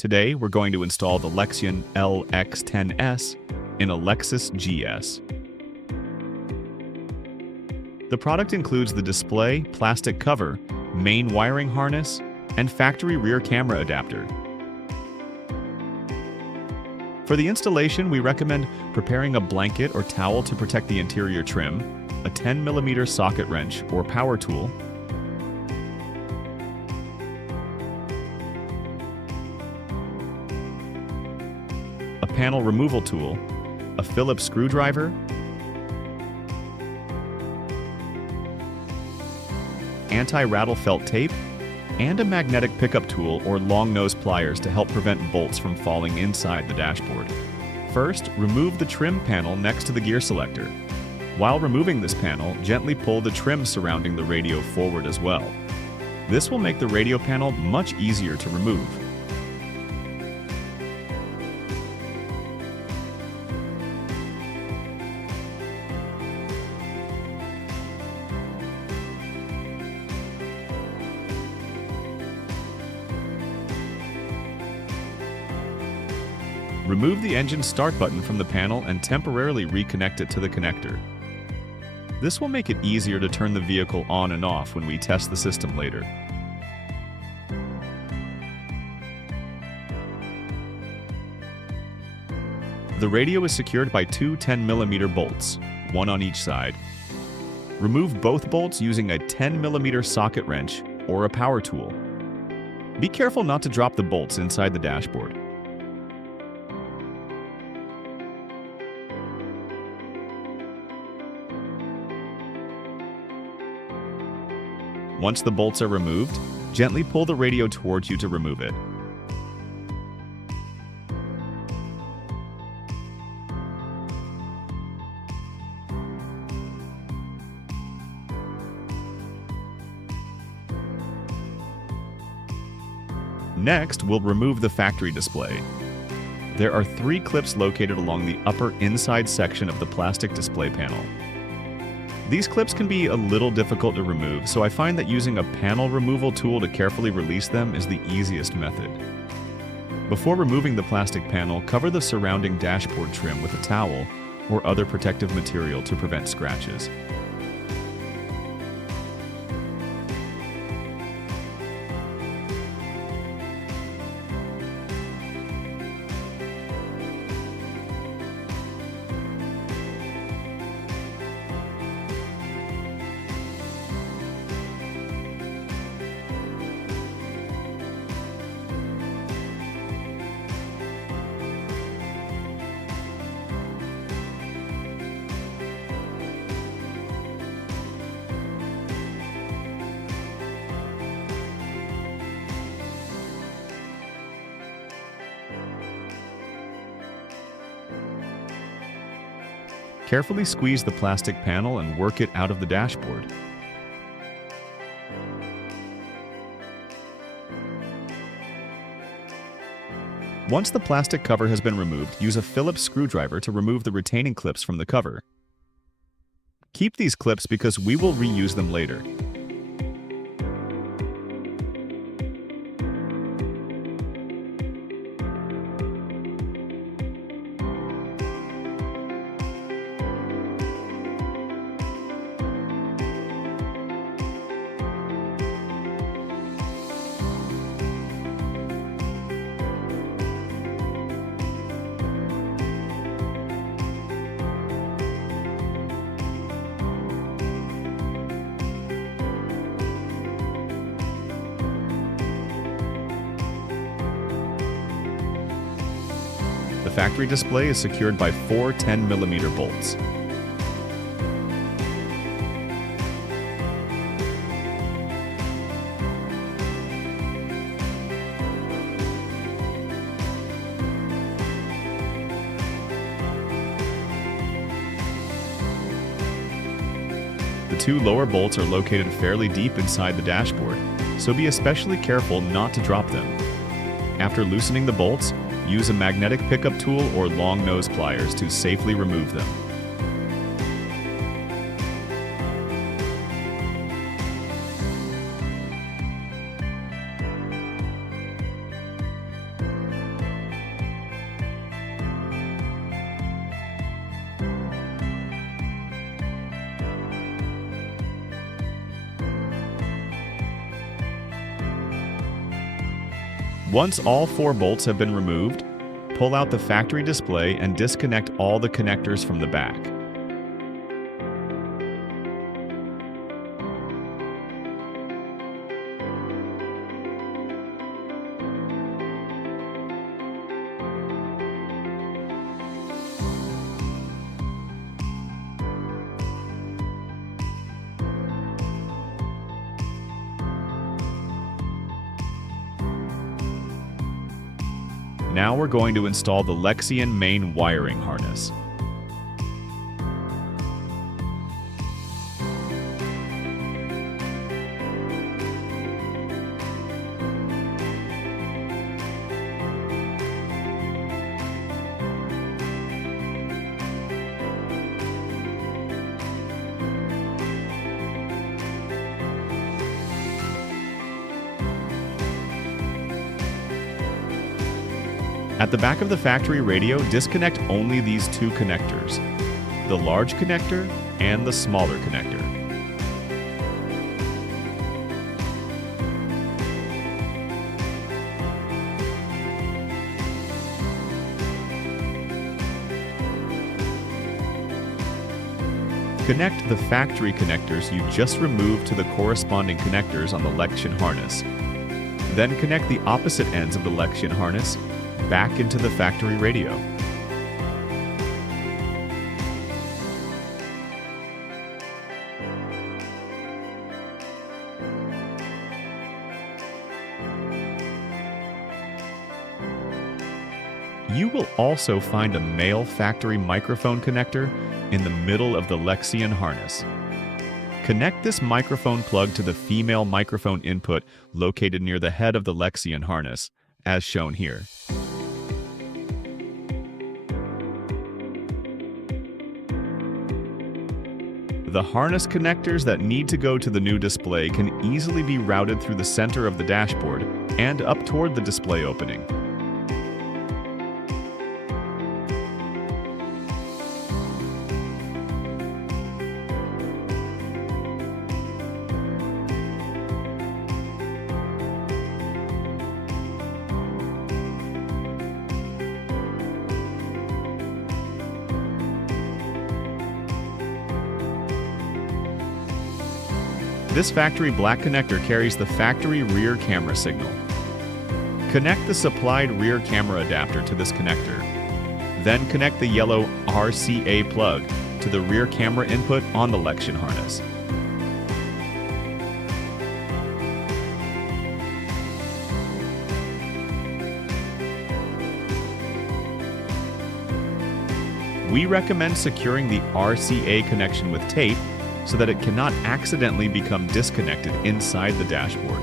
Today, we're going to install the Lexion LX10S in a Lexus GS. The product includes the display, plastic cover, main wiring harness, and factory rear camera adapter. For the installation, we recommend preparing a blanket or towel to protect the interior trim, a 10mm socket wrench or power tool, a panel removal tool, a Phillips screwdriver, anti-rattle felt tape, and a magnetic pickup tool or long nose pliers to help prevent bolts from falling inside the dashboard. First, remove the trim panel next to the gear selector. While removing this panel, gently pull the trim surrounding the radio forward as well. This will make the radio panel much easier to remove. Remove the engine start button from the panel and temporarily reconnect it to the connector. This will make it easier to turn the vehicle on and off when we test the system later. The radio is secured by two 10mm bolts, one on each side. Remove both bolts using a 10mm socket wrench or a power tool. Be careful not to drop the bolts inside the dashboard. Once the bolts are removed, gently pull the radio towards you to remove it. Next, we'll remove the factory display. There are 3 clips located along the upper inside section of the plastic display panel. These clips can be a little difficult to remove, so I find that using a panel removal tool to carefully release them is the easiest method. Before removing the plastic panel, cover the surrounding dashboard trim with a towel or other protective material to prevent scratches. Carefully squeeze the plastic panel and work it out of the dashboard. Once the plastic cover has been removed, use a Phillips screwdriver to remove the retaining clips from the cover. Keep these clips because we will reuse them later. The factory display is secured by 4 10mm bolts. The 2 lower bolts are located fairly deep inside the dashboard, so be especially careful not to drop them. After loosening the bolts, use a magnetic pickup tool or long nose pliers to safely remove them. Once all 4 bolts have been removed, pull out the factory display and disconnect all the connectors from the back. Now we're going to install the Lexion main wiring harness. At the back of the factory radio, disconnect only these 2 connectors, the large connector and the smaller connector. Connect the factory connectors you just removed to the corresponding connectors on the Lexion harness. Then connect the opposite ends of the Lexion harness back into the factory radio. You will also find a male factory microphone connector in the middle of the Lexion harness. Connect this microphone plug to the female microphone input located near the head of the Lexion harness, as shown here. The harness connectors that need to go to the new display can easily be routed through the center of the dashboard and up toward the display opening. This factory black connector carries the factory rear camera signal. Connect the supplied rear camera adapter to this connector. Then connect the yellow RCA plug to the rear camera input on the Lexion harness. We recommend securing the RCA connection with tape so that it cannot accidentally become disconnected inside the dashboard.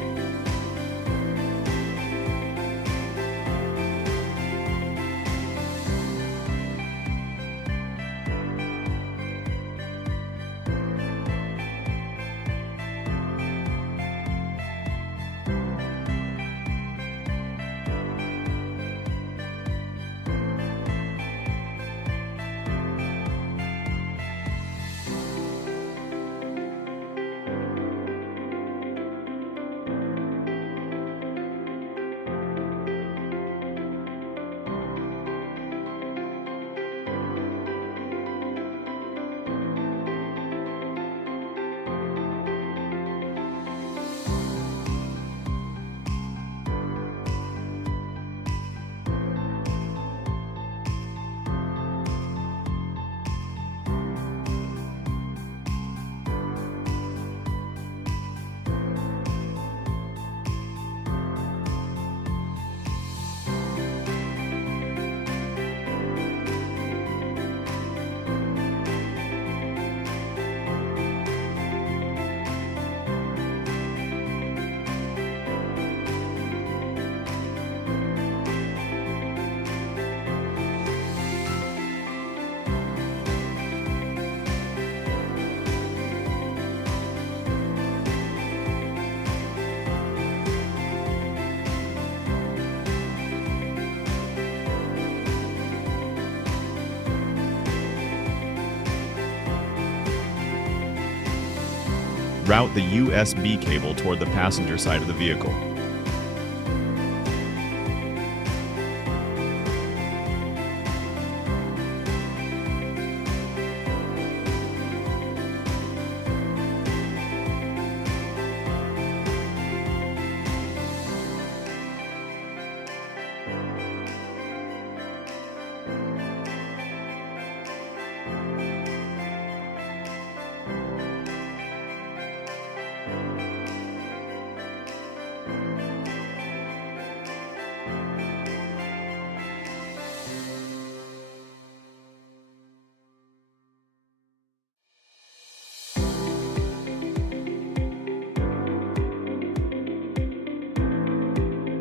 Route the USB cable toward the passenger side of the vehicle.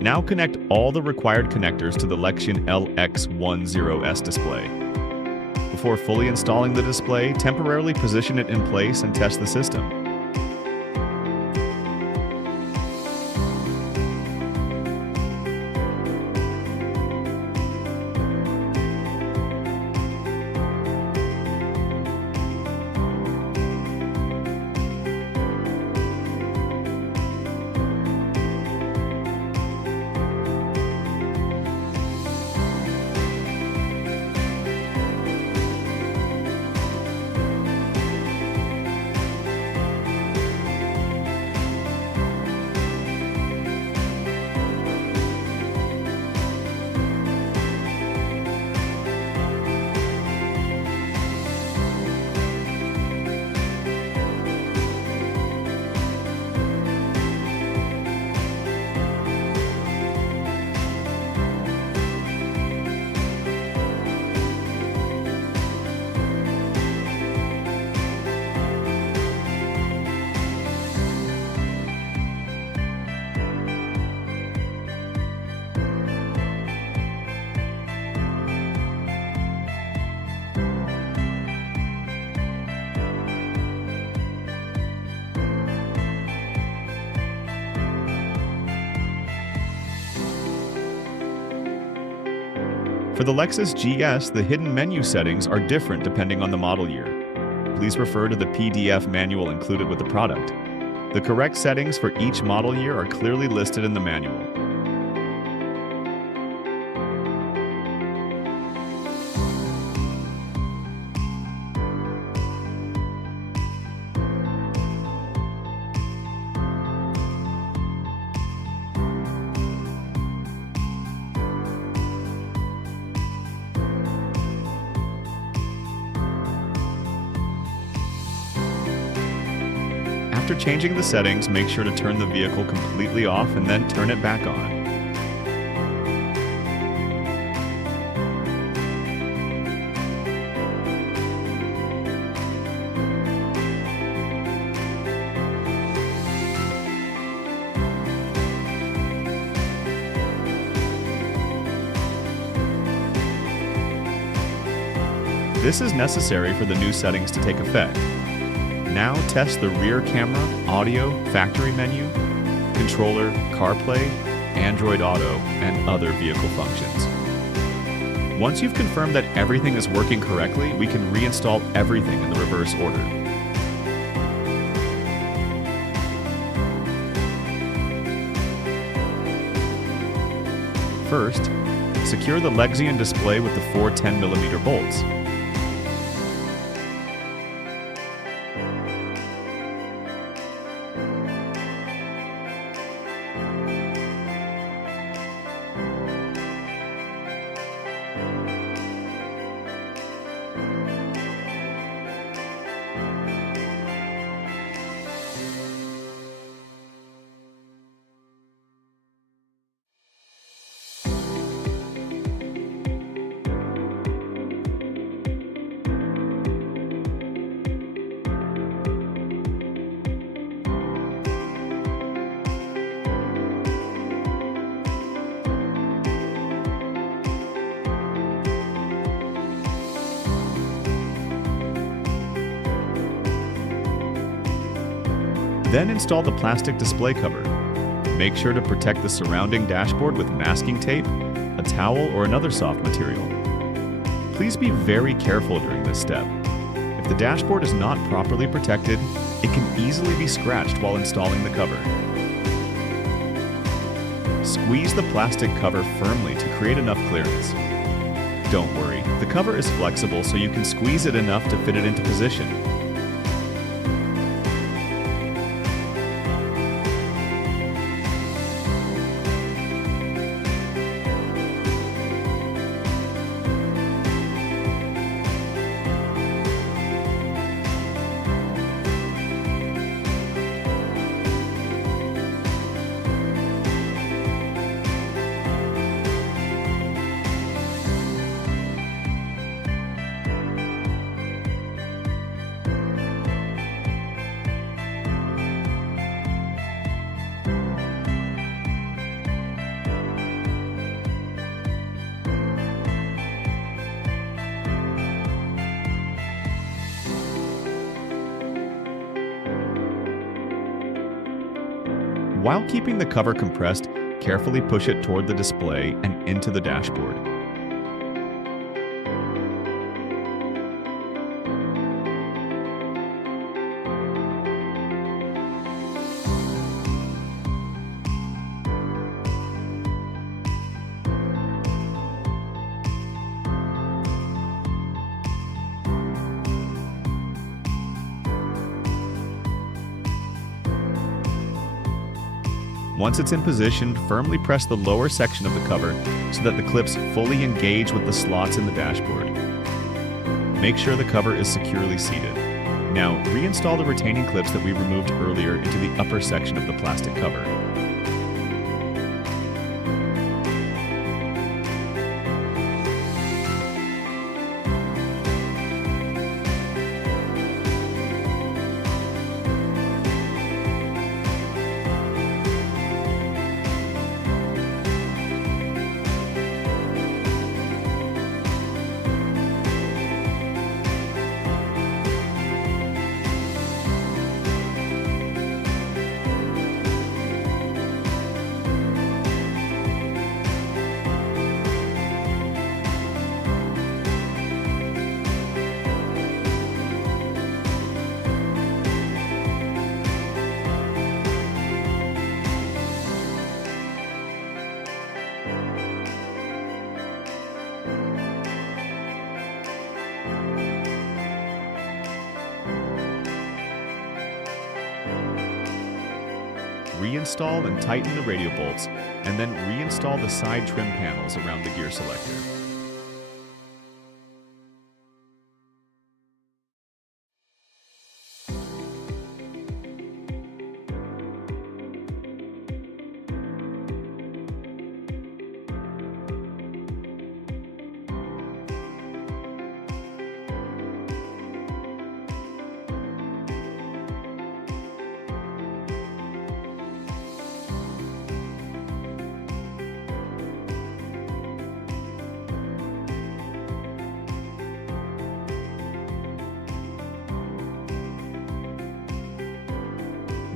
Now connect all the required connectors to the Lexion LX10S display. Before fully installing the display, temporarily position it in place and test the system. For the Lexus GS, the hidden menu settings are different depending on the model year. Please refer to the PDF manual included with the product. The correct settings for each model year are clearly listed in the manual. After changing the settings, make sure to turn the vehicle completely off and then turn it back on. This is necessary for the new settings to take effect. Now test the rear camera, audio, factory menu, controller, CarPlay, Android Auto, and other vehicle functions. Once you've confirmed that everything is working correctly, we can reinstall everything in the reverse order. First, secure the Lexion display with the 4 10mm bolts. Then install the plastic display cover. Make sure to protect the surrounding dashboard with masking tape, a towel, or another soft material. Please be very careful during this step. If the dashboard is not properly protected, it can easily be scratched while installing the cover. Squeeze the plastic cover firmly to create enough clearance. Don't worry, the cover is flexible so you can squeeze it enough to fit it into position. While keeping the cover compressed, carefully push it toward the display and into the dashboard. Once it's in position, firmly press the lower section of the cover so that the clips fully engage with the slots in the dashboard. Make sure the cover is securely seated. Now, reinstall the retaining clips that we removed earlier into the upper section of the plastic cover. Reinstall and tighten the radio bolts, and then reinstall the side trim panels around the gear selector.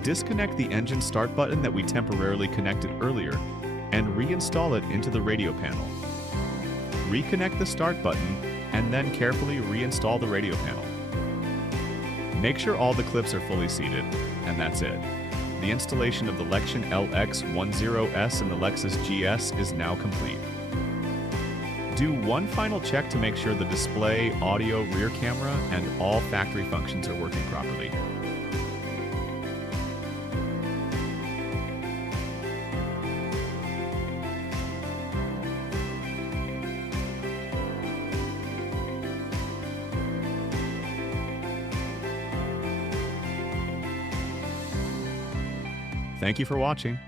Disconnect the engine start button that we temporarily connected earlier and reinstall it into the radio panel. Reconnect the start button and then carefully reinstall the radio panel. Make sure all the clips are fully seated, and that's it. The installation of the Lexion LX10S and the Lexus GS is now complete. Do one final check to make sure the display, audio, rear camera, and all factory functions are working properly. Thank you for watching.